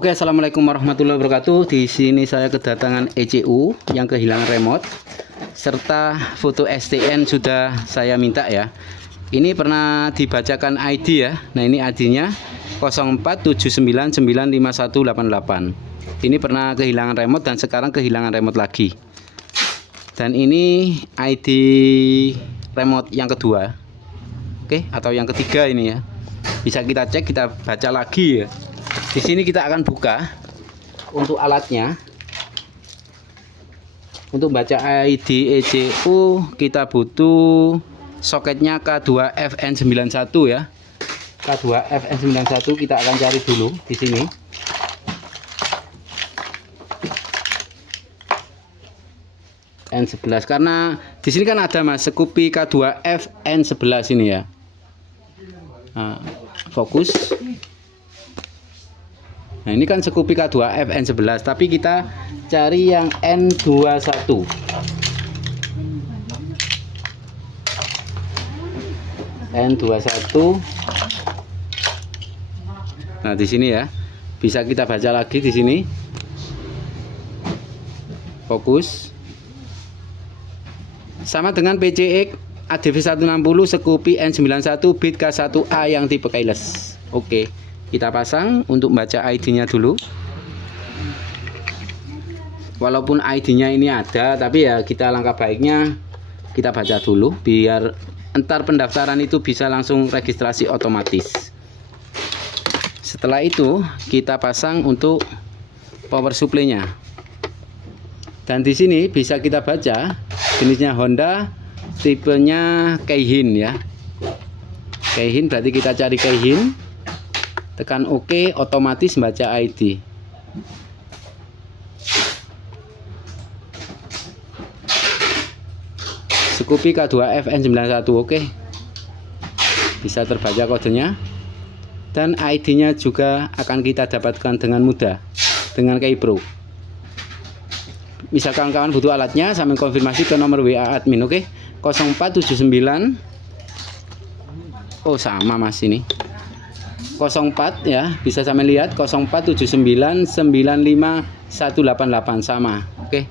Oke, assalamualaikum warahmatullahi wabarakatuh. Di sini saya kedatangan ECU yang kehilangan remote serta foto STN sudah saya minta ya. Ini pernah dibacakan ID ya. Nah, ini ID-nya 0479951188. Ini pernah kehilangan remote dan sekarang kehilangan remote lagi. Dan ini ID remote yang kedua. Oke, atau yang ketiga ini ya. Bisa kita cek, kita baca lagi ya. Di sini kita akan buka untuk alatnya. Untuk baca ID ECU kita butuh soketnya K2FN91 ya. K2FN91 kita akan cari dulu di sini. N11 karena di sini kan ada Mas Scoopy K2FN11 ini ya. Nah, fokus. Nah, ini kan Scoopy K2FN11, tapi kita cari yang N21. N21. Nah, di sini ya. Bisa kita baca lagi di sini. Fokus. Sama dengan PCX ADV160 Scoopy N91 bit K1A yang tipe keyless. Oke. Kita pasang untuk baca ID-nya dulu. Walaupun ID-nya ini ada, tapi ya kita langkah baiknya kita baca dulu biar entar pendaftaran itu bisa langsung registrasi otomatis. Setelah itu kita pasang untuk power supply-nya. Dan di sini bisa kita baca jenisnya Honda, tipenya Keihin ya. Keihin berarti kita cari Keihin. Tekan OK, otomatis baca ID. Scoopy K2FN91, oke. Bisa terbaca kodenya. Dan ID-nya juga akan kita dapatkan dengan mudah dengan Keypro. Misalkan kawan butuh alatnya, sambil konfirmasi ke nomor WA admin, oke. 0479. Oh, sama Mas ini. 04 ya, bisa sampai lihat 0479951188 sama. Oke.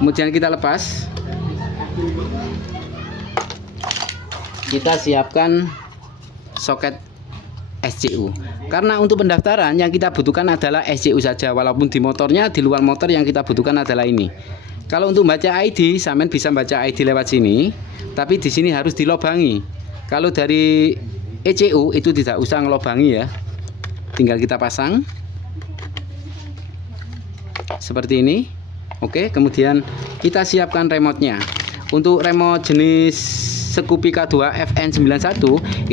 Kemudian kita lepas. Kita siapkan soket SCU. Karena untuk pendaftaran yang kita butuhkan adalah SCU saja, walaupun di motornya, di luar motor yang kita butuhkan adalah ini. Kalau untuk baca ID, sampean bisa baca ID lewat sini, tapi di sini harus dilobangi. Kalau dari ECU itu tidak usah ngelobangi ya, tinggal kita pasang seperti ini. Oke, kemudian kita siapkan remote-nya. Untuk remote jenis Scoopy K2FN91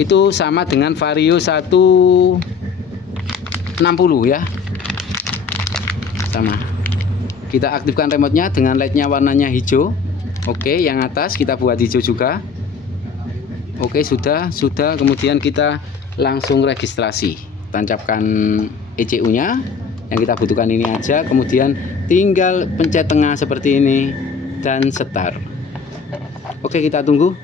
itu sama dengan Vario 160 ya, sama. Kita aktifkan remote-nya dengan LED-nya warnanya hijau. Oke, yang atas kita buat hijau juga. Oke, sudah. Kemudian kita langsung registrasi. Tancapkan ECU-nya. Yang kita butuhkan ini aja. Kemudian tinggal pencet tengah seperti ini dan start. Oke, kita tunggu.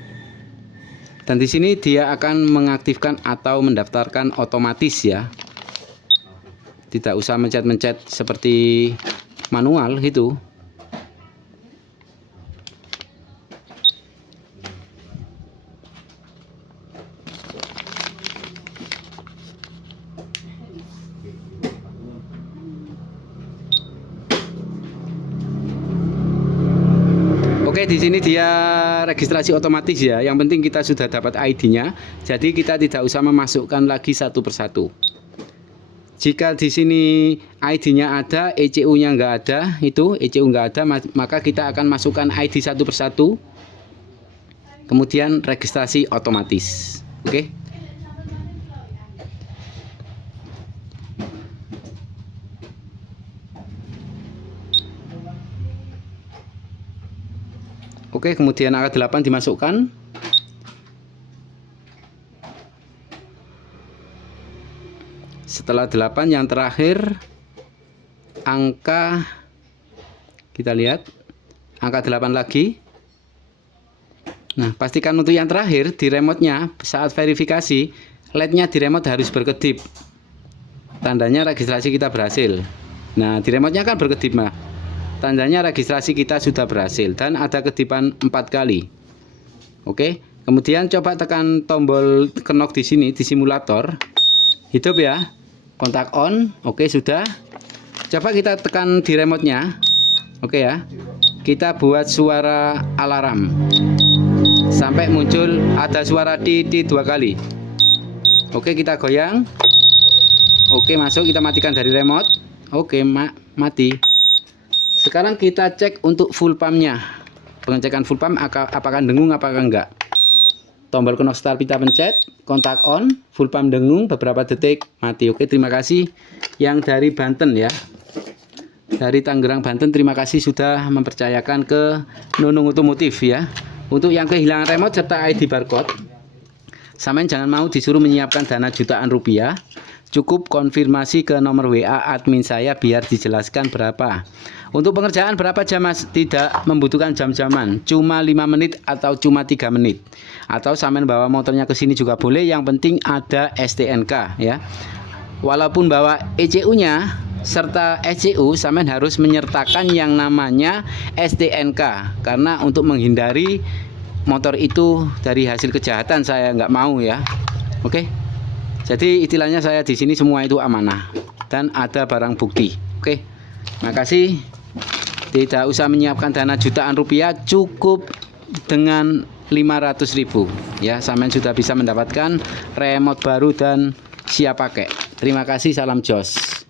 Dan di sini dia akan mengaktifkan atau mendaftarkan otomatis ya. Tidak usah mencet-mencet seperti manual gitu. Oke, di sini dia registrasi otomatis ya. Yang penting kita sudah dapat ID-nya. Jadi kita tidak usah memasukkan lagi satu persatu. Jika di sini ID-nya ada, ECU-nya nggak ada, itu ECU nggak ada, maka kita akan masukkan ID satu persatu. Kemudian registrasi otomatis. Oke. Oke, kemudian angka 8 dimasukkan. Setelah 8 yang terakhir angka, kita lihat angka 8 lagi. Nah, pastikan untuk yang terakhir di remote-nya saat verifikasi LED-nya di remote harus berkedip. tandanya registrasi kita berhasil. Nah, di remote-nya kan berkedip, Mas. Tandanya registrasi kita sudah berhasil dan ada kedipan 4 kali. Oke, kemudian coba tekan tombol knock di sini di simulator. Hidup ya. Kontak on. Oke, sudah. Coba kita tekan di remote-nya. Oke ya. Kita buat suara alarm. Sampai muncul ada suara titit 2 kali. Oke, kita goyang. Oke, masuk, kita matikan dari remote. Oke, mati. Sekarang kita cek untuk full pumpnya. Pengecekan full pump apakah dengung apakah enggak. Tombol knock start kita pencet, kontak on, full pump dengung beberapa detik, mati. Oke, terima kasih yang dari Banten ya. Dari Tangerang, Banten, terima kasih sudah mempercayakan ke Nunung Otomotif ya. Untuk yang kehilangan remote serta ID barcode, sampean jangan mau disuruh menyiapkan dana jutaan rupiah. Cukup konfirmasi ke nomor WA admin saya biar dijelaskan berapa. Untuk pengerjaan berapa jam, Mas? Tidak membutuhkan jam-jaman, cuma 5 menit atau cuma 3 menit. Atau sampean bawa motornya ke sini juga boleh, yang penting ada STNK ya. Walaupun bawa ECU-nya serta ECU, sampean harus menyertakan yang namanya STNK karena untuk menghindari motor itu dari hasil kejahatan, saya nggak mau ya. Oke. Jadi istilahnya saya di sini semua itu amanah dan ada barang bukti. Oke, makasih. Tidak usah menyiapkan dana jutaan rupiah, cukup dengan 500.000 ya. Sampean sudah bisa mendapatkan remote baru dan siap pakai. Terima kasih, salam jos.